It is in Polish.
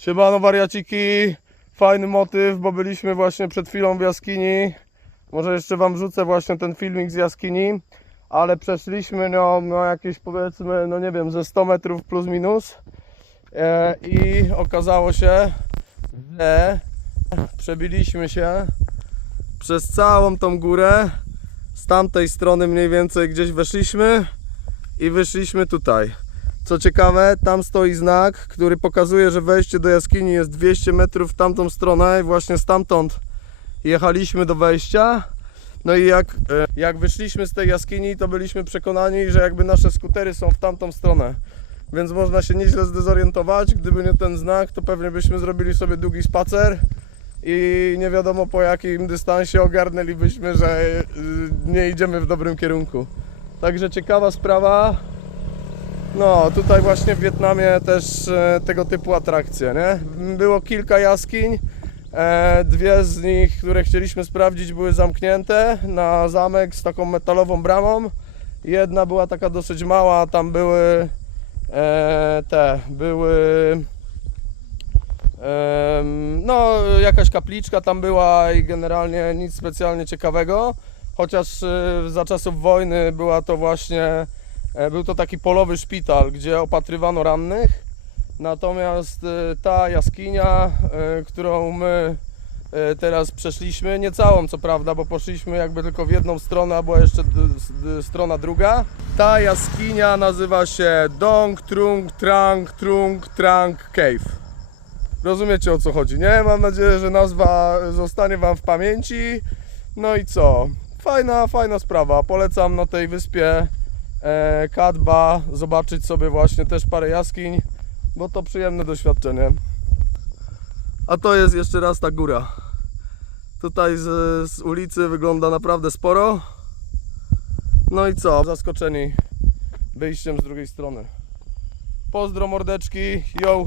Siemano wariaciki, fajny motyw, bo byliśmy właśnie przed chwilą w jaskini. Może jeszcze wam wrzucę właśnie ten filmik z jaskini, ale przeszliśmy no, no jakieś powiedzmy, no nie wiem, ze 100 metrów plus minus e, i okazało się, że przebiliśmy się przez całą tą górę, z tamtej strony mniej więcej gdzieś weszliśmy i wyszliśmy tutaj. Co ciekawe, tam stoi znak, który pokazuje, że wejście do jaskini jest 200 metrów w tamtą stronę i właśnie stamtąd jechaliśmy do wejścia. No i jak, e, jak wyszliśmy z tej jaskini, to byliśmy przekonani, że jakby nasze skutery są w tamtą stronę. Więc można się nieźle zdezorientować. Gdyby nie ten znak, to pewnie byśmy zrobili sobie długi spacer i nie wiadomo po jakim dystansie ogarnęlibyśmy, że y, nie idziemy w dobrym kierunku. Także ciekawa sprawa. No, tutaj właśnie w Wietnamie też e, tego typu atrakcje, nie? Było kilka jaskiń. E, dwie z nich, które chcieliśmy sprawdzić, były zamknięte na zamek z taką metalową bramą. Jedna była taka dosyć mała, tam były e, te, były no jakaś kapliczka tam była i generalnie nic specjalnie ciekawego. Chociaż za czasów wojny była to właśnie Był to taki polowy szpital, gdzie opatrywano rannych. Natomiast e, ta jaskinia, e, którą my e, teraz przeszliśmy, nie całą co prawda, bo poszliśmy jakby tylko w jedną stronę, a była jeszcze strona druga. Ta jaskinia nazywa się Dong Trung Trang Trung Trang Cave. Rozumiecie o co chodzi, nie? Mam nadzieję, że nazwa zostanie Wam w pamięci. No i co? Fajna, fajna sprawa. Polecam na tej wyspie e, Kadba zobaczyć sobie właśnie też parę jaskiń, bo to przyjemne doświadczenie. A to jest jeszcze raz ta góra. Tutaj z, z ulicy wygląda naprawdę sporo. No i co? Zaskoczeni wyjściem z drugiej strony. Pozdro mordeczki, yo!